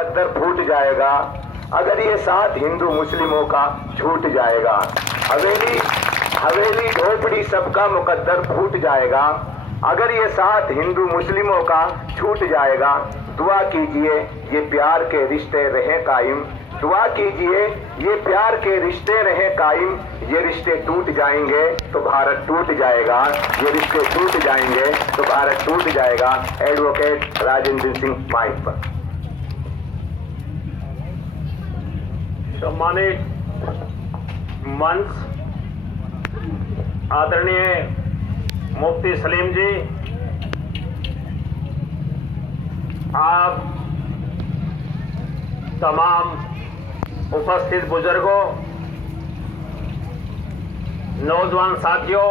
मुकद्दर फूट जाएगा अगर ये साथ हिंदू मुस्लिमों का छूट जाएगा। हवेली हवेली झोपड़ी सबका मुकद्दर फूट जाएगा अगर ये साथ हिंदू मुस्लिमों का छूट जाएगा। दुआ कीजिए ये प्यार के रिश्ते रहे कायम, दुआ कीजिए ये प्यार के रिश्ते रहे कायम। ये रिश्ते टूट जाएंगे तो भारत टूट जाएगा, ये रिश्ते टूट जाएंगे तो भारत टूट जाएगा। एडवोकेट राजेंद्र सिंह माइक पर। सम्मानित मंच, आदरणीय मुफ्ती सलीम जी, आप तमाम उपस्थित बुजुर्गों, नौजवान साथियों,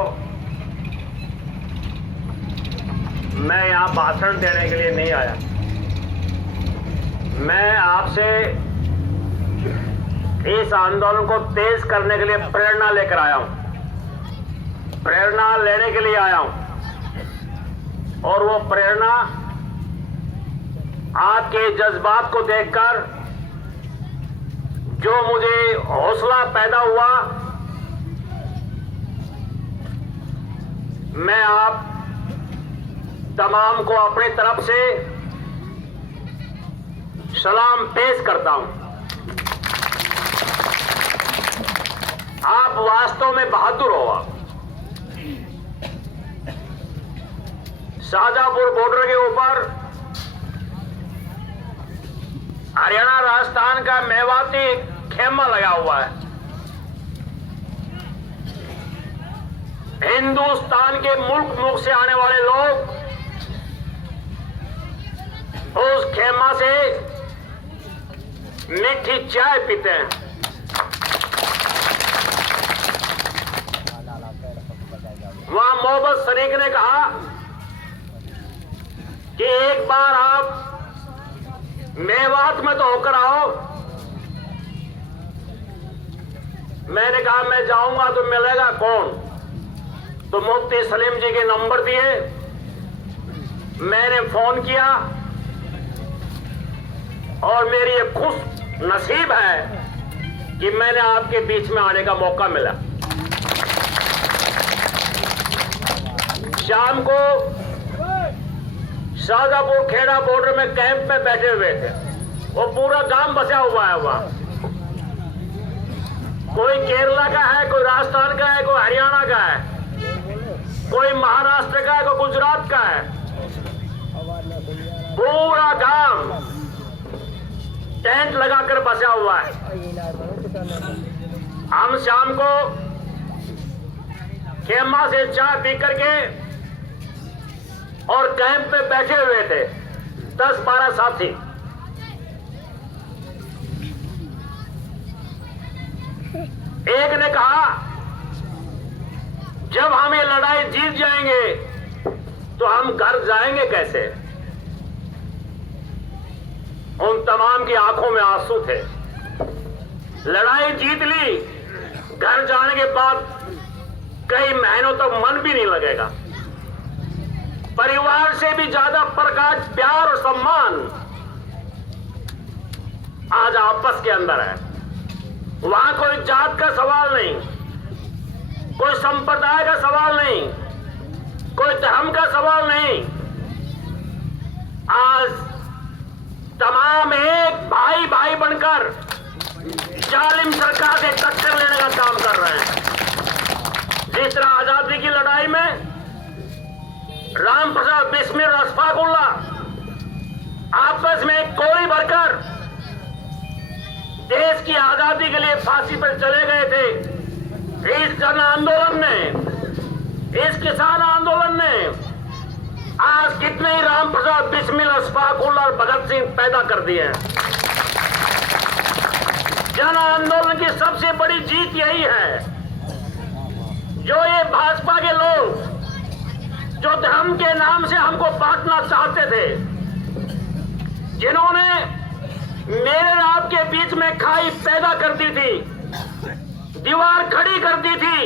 मैं यहाँ भाषण देने के लिए नहीं आया। मैं आपसे इस आंदोलन को तेज करने के लिए प्रेरणा लेकर आया हूं, प्रेरणा लेने के लिए आया हूं। और वो प्रेरणा आपके जज्बात को देखकर जो मुझे हौसला पैदा हुआ, मैं आप तमाम को अपनी तरफ से सलाम पेश करता हूं। आप वास्तव में बहादुर हो। शाहजहांपुर बॉर्डर के ऊपर हरियाणा राजस्थान का मेवाती खेमा लगा हुआ है। हिंदुस्तान के मुल्क मुल्क से आने वाले लोग उस खेमा से मीठी चाय पीते हैं। वहां मोहम्मद शरीक ने कहा कि एक बार आप मेवात में तो होकर आओ। मैंने कहा मैं जाऊंगा तो मिलेगा कौन? तो मुफ्ती सलीम जी के नंबर दिए, मैंने फोन किया और मेरी ये खुश नसीब है कि मैंने आपके बीच में आने का मौका मिला। शाम को शाहजहांपुर खेड़ा बॉर्डर में कैंप में बैठे हुए थे। वो पूरा गांव बसा हुआ है वहां। कोई केरला का है, कोई राजस्थान का है, कोई हरियाणा का है, कोई महाराष्ट्र का है, कोई गुजरात का है। पूरा गांव टेंट लगाकर बसा हुआ है। हम शाम को खेमा से चाय पी करके और कैंप पे बैठे हुए थे 10-12 साथी। एक ने कहा जब हम ये लड़ाई जीत जाएंगे तो हम घर जाएंगे कैसे? उन तमाम की आंखों में आंसू थे। लड़ाई जीत ली, घर जाने के बाद कई महीनों तक मन भी नहीं लगेगा। परिवार से भी ज्यादा प्रकाश, प्यार और सम्मान आज आपस के अंदर है। वहां कोई जात का सवाल नहीं, कोई संप्रदाय का सवाल नहीं, कोई धर्म का सवाल नहीं। आज तमाम एक भाई भाई बनकर जालिम सरकार से टक्कर लेने का काम कर रहे हैं। जिस तरह आजादी की लड़ाई में राम प्रसाद बिस्मिल और अशफाकुल्ला आपस में कोड़ी भरकर देश की आजादी के लिए फांसी पर चले गए थे। इस जन आंदोलन ने, इस किसान आंदोलन ने आज कितने ही राम प्रसाद बिस्मिल, अशफाकुल्ला और भगत सिंह पैदा कर दिए हैं। जन आंदोलन की सबसे बड़ी जीत यही है, जो ये भाजपा के लोग जो धर्म के नाम से हमको बांटना चाहते थे, जिन्होंने मेरे और आपके बीच में खाई पैदा कर दी थी, दीवार खड़ी कर दी थी,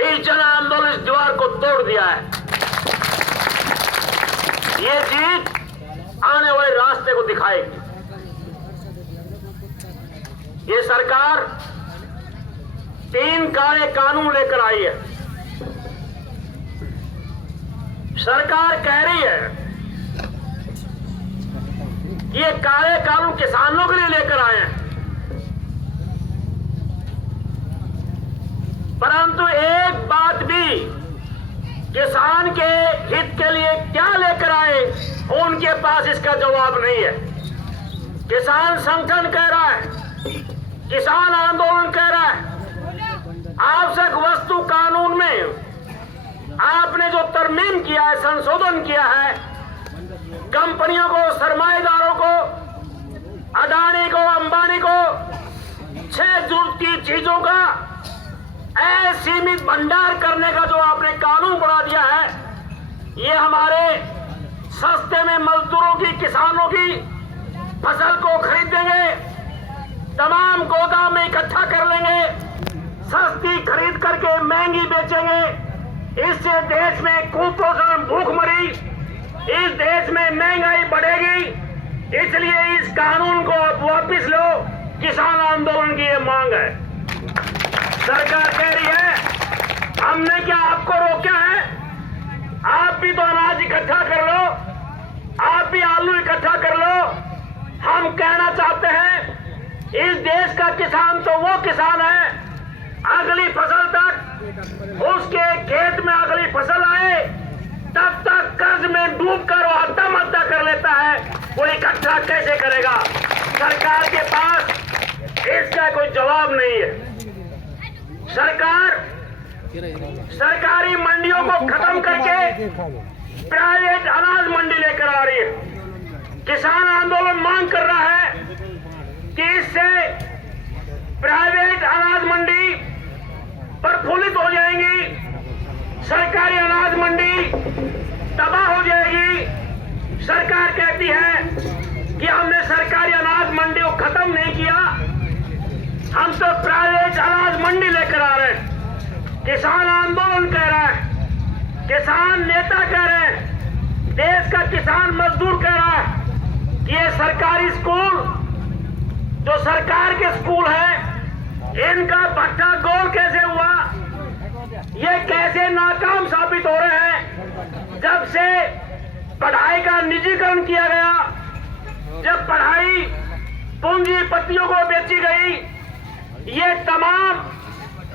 इस जन आंदोलन इस दीवार को तोड़ दिया है। ये जीत आने वाले रास्ते को दिखाएगी। ये सरकार 3 काले कानून लेकर आई है। सरकार कह रही है कि ये काले कानून किसानों के लिए लेकर आए हैं, परंतु एक बात भी किसान के हित के लिए क्या लेकर आए उनके पास इसका जवाब नहीं है। किसान संगठन कह रहा है, किसान आंदोलन कह रहा है, आवश्यक वस्तु कानून में आपने जो तरमीम किया है, संशोधन किया है, कंपनियों को, सरमाएदारों को, अडानी को, अंबानी को 6 जरूरत की चीजों का असीमित भंडार करने का जो आपने कानून बना दिया है, ये हमारे सस्ते में मजदूरों की, किसानों की फसल को खरीदेंगे, तमाम गोदाम में इकट्ठा कर लेंगे, सस्ती खरीद करके महंगी बेचेंगे। इससे देश में कुपोषण, भूखमरी, इस देश में महंगाई बढ़ेगी। इसलिए इस कानून को आप वापस लो, किसान आंदोलन की ये मांग है। सरकार कह रही है हमने क्या आपको रोका है, आप भी तो अनाज इकट्ठा कर लो, आप भी आलू इकट्ठा कर लो। हम कहना चाहते हैं इस देश का किसान तो वो किसान है, अगली फसल तक उसके खेत में अगली फसल आए तब तक कर्ज में डूबकर वो आत्महत्या कर लेता है, वो इकट्ठा कैसे करेगा? सरकार के पास इसका कोई जवाब नहीं है। सरकार सरकारी मंडियों को खत्म करके प्राइवेट अनाज मंडी लेकर आ रही है। किसान आंदोलन मांग कर रहा है कि इससे प्राइवेट अनाज मंडी प्रफुल्लित हो जाएंगी, सरकारी अनाज मंडी तबाह हो जाएगी। सरकार कहती है कि हमने सरकारी अनाज मंडी को खत्म नहीं किया, हम तो प्राइवेट अनाज मंडी लेकर आ रहे हैं। किसान आंदोलन कह रहा है, किसान नेता कह रहे हैं, देश का किसान मजदूर कह रहा है कि ये सरकारी स्कूल, जो सरकार के स्कूल हैं, इनका भट्टा गोल कैसे हुआ, ये कैसे नाकाम साबित हो रहे हैं। जब से पढ़ाई का निजीकरण किया गया, जब पढ़ाई पूंजीपतियों को बेची गई, ये तमाम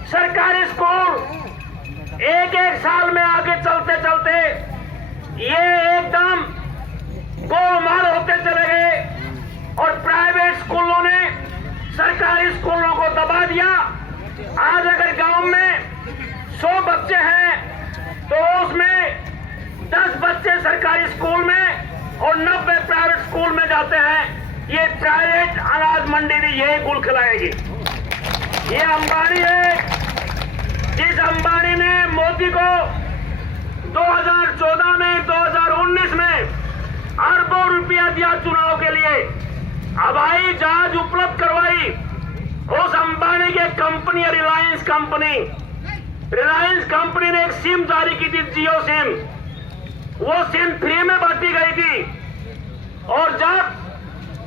सरकारी स्कूल एक साल में आगे चलते चलते ये एकदम गोलमाल होते चले गए और प्राइवेट स्कूलों ने सरकारी स्कूलों को दबा दिया। आज अगर गांव में 100 बच्चे हैं तो उसमें 10 बच्चे सरकारी स्कूल में और 90 प्राइवेट स्कूल में जाते हैं। ये प्राइवेट अनाज मंडी भी यही गुल खिलाएगी। ये अंबानी है, जिस अंबानी ने मोदी को 2014 में, 2019 में अरबों रुपया दिया चुनाव के लिए, हवाई जहाज उपलब्ध करवाई, उस अंबानी के कंपनी है रिलायंस कंपनी। रिलायंस कंपनी ने एक सिम जारी की थी, जियो सिम। वो सिम फ्री में बांटी गई थी और जब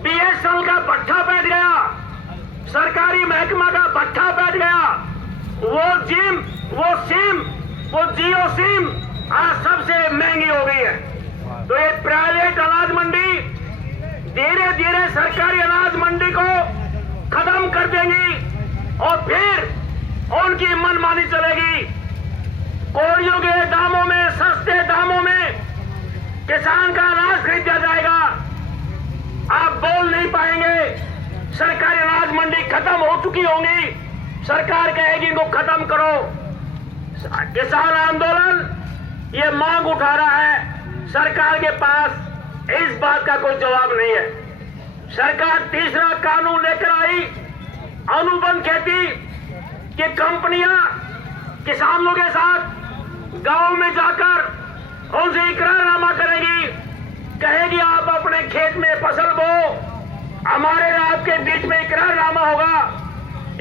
BSNL का भट्ठा बैठ गया, सरकारी महकमा का भट्ठा बैठ गया, वो सिम, वो जियो सिम आज सबसे महंगी हो गई है। तो ये प्राइवेट अनाज मंडी धीरे धीरे सरकारी अनाज मंडी को खत्म कर देंगी और फिर उनकी मनमानी चलेगी। कोरियों के दामों में, सस्ते दामों में किसान का अनाज खरीदा जाएगा। आप बोल नहीं पाएंगे। सरकारी अनाज मंडी खत्म हो चुकी होंगी, सरकार कहेगी इनको खत्म करो। किसान आंदोलन ये मांग उठा रहा है, सरकार के पास इस बात का कोई जवाब नहीं है। सरकार तीसरा कानून लेकर आई, अनुबंध खेती, कि कंपनियां किसानों के साथ गांव में जाकर उनसे इकरारनामा करेगी, कहेगी आप अपने खेत में फसल बो, हमारे आपके बीच में इकरारनामा होगा।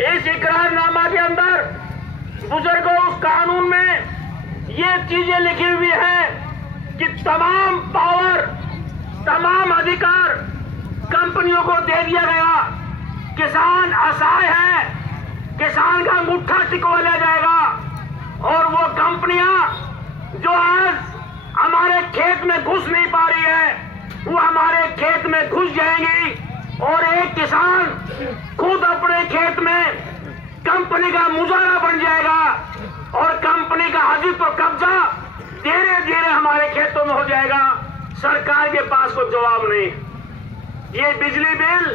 इस इकरारनामा के अंदर बुजुर्गों, उस कानून में ये चीजें लिखी हुई है कि तमाम पावर, तमाम अधिकार कंपनियों को दे दिया गया। किसान असहाय है, किसान का अंगूठा टिकवा लिया जाएगा और वो कंपनियां जो आज हमारे खेत में घुस नहीं पा रही है वो हमारे खेत में घुस जाएंगी और एक किसान खुद अपने खेत में कंपनी का मुजारा बन जाएगा और कंपनी का अधिक तो कब्जा धीरे धीरे हमारे खेतों में हो जाएगा। सरकार के पास कोई जवाब नहीं। ये बिजली बिल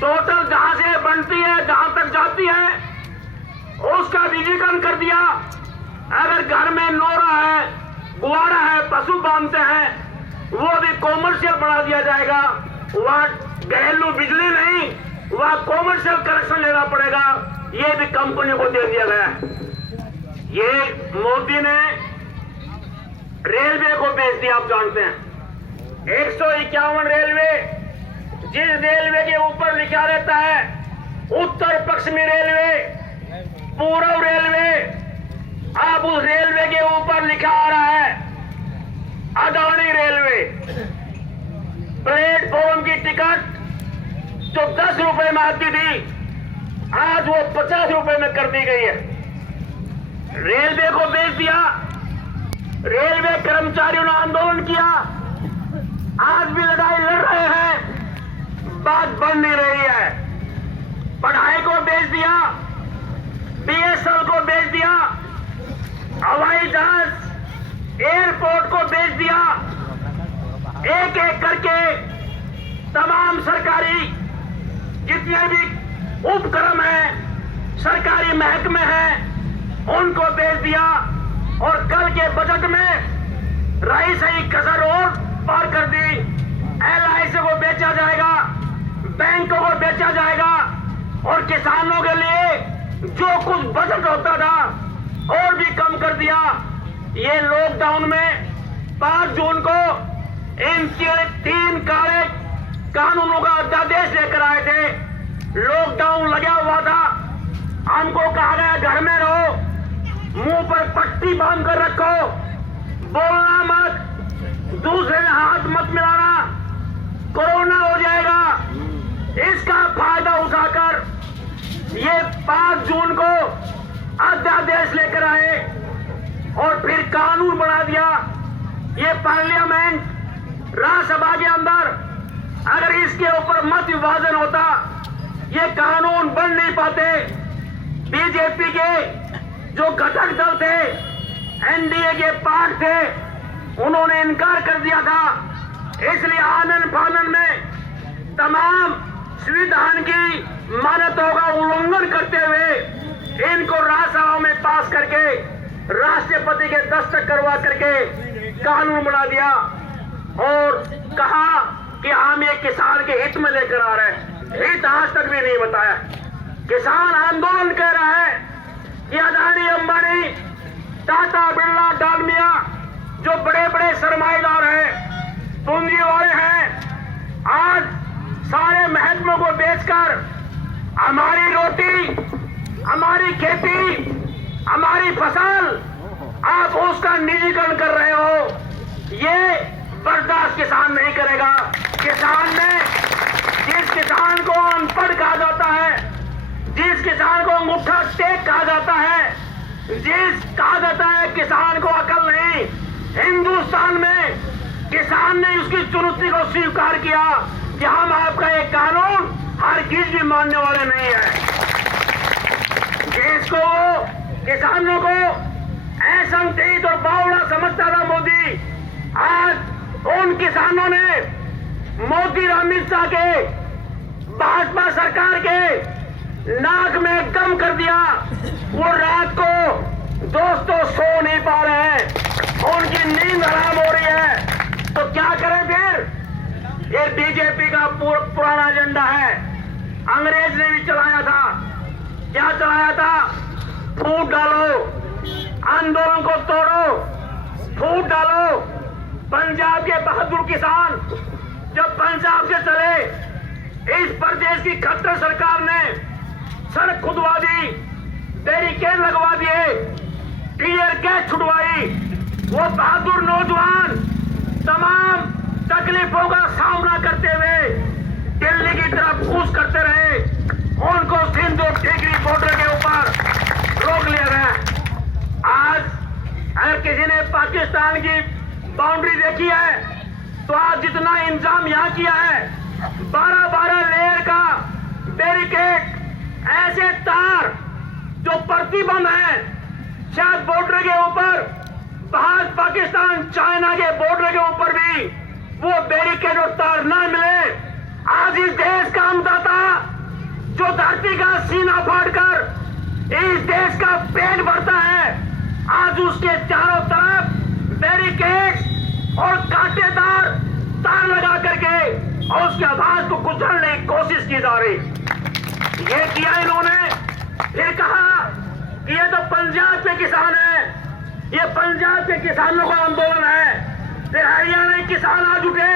टोटल जहां से बनती है जहां तक जाती है उसका डिजिटल कर दिया। अगर घर में नोरा है, गुआरा है, पशु बांधते हैं वो भी कॉमर्शियल बना दिया जाएगा। वह घरेलू बिजली नहीं, वह कॉमर्शियल कनेक्शन लेना पड़ेगा। ये भी कंपनी को दे दिया गया है। ये मोदी ने रेलवे को बेच दिया। आप जानते हैं 151 रेलवे, जिस रेलवे के ऊपर लिखा रहता है उत्तर पश्चिमी रेलवे, पूर्व रेलवे, अब उस रेलवे के ऊपर लिखा आ रहा है अदानी रेलवे। प्लेटफॉर्म की टिकट जो 10 रुपए में आती थी आज वो 50 रुपए में कर दी गई है। रेलवे को बेच दिया। रेलवे कर्मचारियों ने आंदोलन किया, आज भी लड़ाई लड़ रहे हैं, बात बन नहीं रही है। पढ़ाई को बेच दिया, बीएसएल को बेच दिया, हवाई जहाज एयरपोर्ट को बेच दिया। एक एक करके तमाम सरकारी जितने भी उपक्रम हैं, सरकारी महकमे हैं, उनको बेच दिया। और कल के बजट में रही सही कसर और पार कर दी। LIC को बेचा जाएगा, बैंकों को बेचा जाएगा और किसानों के लिए जो कुछ बजट होता था और भी कम कर दिया। ये लॉकडाउन में 5 जून को इन 3 काले कानूनों का अध्यादेश लेकर आए थे। लॉकडाउन लगा हुआ था, हमको कहा गया घर में रहो, मुंह पर पट्टी बांध कर रखो, बोलना मत, दूसरे से हाथ मत मिलाना, कोरोना हो जाएगा। इसका फायदा उठाकर ये 5 जून को अध्यादेश लेकर आए और फिर कानून बना दिया। ये पार्लियामेंट राज्यसभा के अंदर अगर इसके ऊपर मत विभाजन होता ये कानून बन नहीं पाते। बीजेपी के जो घटक दल थे, एनडीए के पार्ट थे, उन्होंने इनकार कर दिया था। इसलिए आनन फानन में तमाम संविधान की मान्यताओं का उल्लंघन करते हुए इनको राज्यसभा में पास करके राष्ट्रपति के दस्तखत करवा करके कानून बना दिया और कहा कि हम ये किसान के हित में लेकर आ रहे हैं। हित आज तक भी नहीं बताया। किसान आंदोलन कर रहा है कि अदानी, अंबानी, टाटा, बिरला, डालमिया जो बड़े बड़े सरमाएदार हैं, पूंजी वाले हैं, आज सारे महकमों को बेचकर हमारी रोटी, हमारी खेती, हमारी फसल आप उसका निजीकरण कर रहे हो। ये बर्दाश्त किसान नहीं करेगा। किसान में जिस किसान को अनपढ़ कहा जाता है, जिस किसान को अंगूठा टेक कहा जाता है, जिस कहा जाता है किसान को अकल नहीं, हिंदुस्तान में किसान ने उसकी चुनौती को स्वीकार किया कि हम आपका एक कानून हरगिज भी मानने वाले नहीं है। देश को, किसानों को असंगठित और बावड़ा समझता था मोदी। आज उन किसानों ने मोदी अमित शाह के, भाजपा सरकार के नाक में गम कर दिया। वो रात को दोस्तों सो नहीं पा रहे हैं, उनकी नींद हराम हो रही है। तो क्या करें फिर? ये बीजेपी का पुराना एजेंडा है, अंग्रेज ने भी चलाया था। क्या चलाया था? फूट डालो, आंदोलन को तोड़ो, फूट डालो। पंजाब के बहादुर किसान जब पंजाब से चले, इस प्रदेश की खट्टर सरकार ने सड़क खुदवा दी, बैरिकेड लगवा दिए, टीयर गैस छुड़वाई। वो बहादुर नौजवान तमाम तकलीफों का सामना करते हुए दिल्ली की तरफ कूच करते रहे। पाकिस्तान की बाउंड्री देखी है तो आज जितना इंतजाम यहाँ किया है 12-12 लेयर का बैरिकेड, ऐसे तार जो प्रतिबंध है, शायद बॉर्डर के ऊपर, भारत पाकिस्तान चाइना के बॉर्डर के ऊपर भी वो बैरिकेड और तार न मिले। आज इस देश का अन्नदाता जो धरती का सीना फाड़कर इस देश का पेट भरता है, आज उसके चारों तरफ बैरिकेड और कांटेदार तार लगा करके और उसके आवाज को कुचलने की कोशिश की जा रही। ये किया इन्होंने, फिर कहा कि ये तो पंजाब के किसान है, ये पंजाब के किसानों का आंदोलन है। फिर हरियाणा के किसान आज उठे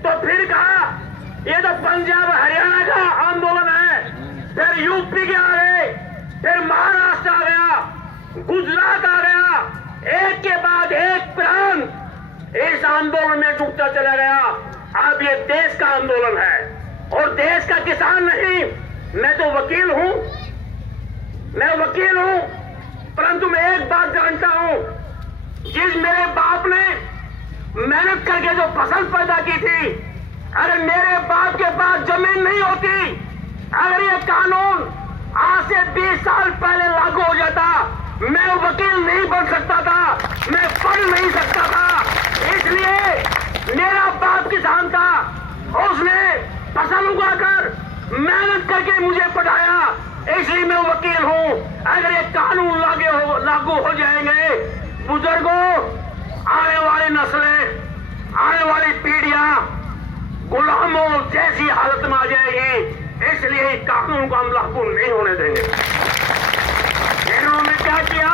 तो फिर कहा ये तो पंजाब हरियाणा का आंदोलन है। फिर यूपी के आ गए, फिर महाराष्ट्र आ गया, गुजरात आ गया, एक के बाद एक प्रांत इस आंदोलन में जुटता चला गया। अब ये देश का आंदोलन है और देश का किसान नहीं। मैं तो वकील हूं, मैं वकील हूं, परंतु मैं एक बात जानता हूं, जिस मेरे बाप ने मेहनत करके जो फसल पैदा की थी, अगर मेरे बाप के पास जमीन नहीं होती, अगर ये कानून आज से 20 साल पहले लागू हो जाता, मैं वकील नहीं बन सकता था, मैं पढ़ नहीं सकता था। इसलिए मेरा बाप किसान था, उसने फसल उगाकर मेहनत करके मुझे पढ़ाया, इसलिए मैं वकील हूं। अगर ये कानून लागू हो जाएंगे, बुजुर्गों, आने वाली नस्लें, आने वाली पीढ़ियां गुलामों जैसी हालत में आ जाएगी। इसलिए इस कानून को हम लागू नहीं होने देंगे। इन्होंने क्या किया,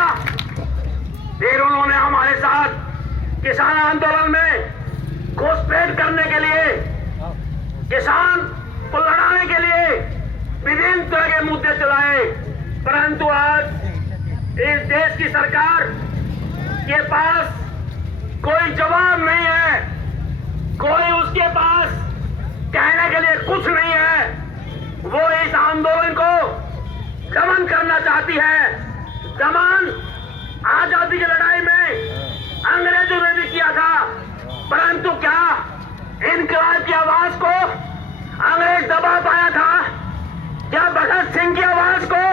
फिर उन्होंने हमारे साथ किसान आंदोलन में घुसपैठ करने के लिए, किसान को लड़ाने के लिए विभिन्न तरह के मुद्दे चलाए, परंतु आज इस देश की सरकार के पास कोई जवाब नहीं है, कोई उसके पास कहने के लिए कुछ नहीं है। वो इस आंदोलन को दमन करना चाहती है। दमन आजादी की लड़ाई में अंग्रेजों ने भी किया था, परंतु क्या इनकलाब की आवाज को अंग्रेज दबा पाया था? क्या भगत सिंह की आवाज को,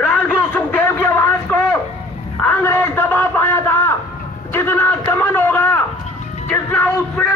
राजगुरु सुखदेव की आवाज को अंग्रेज दबा पाया था? जितना दमन होगा, जितना उत्पीड़न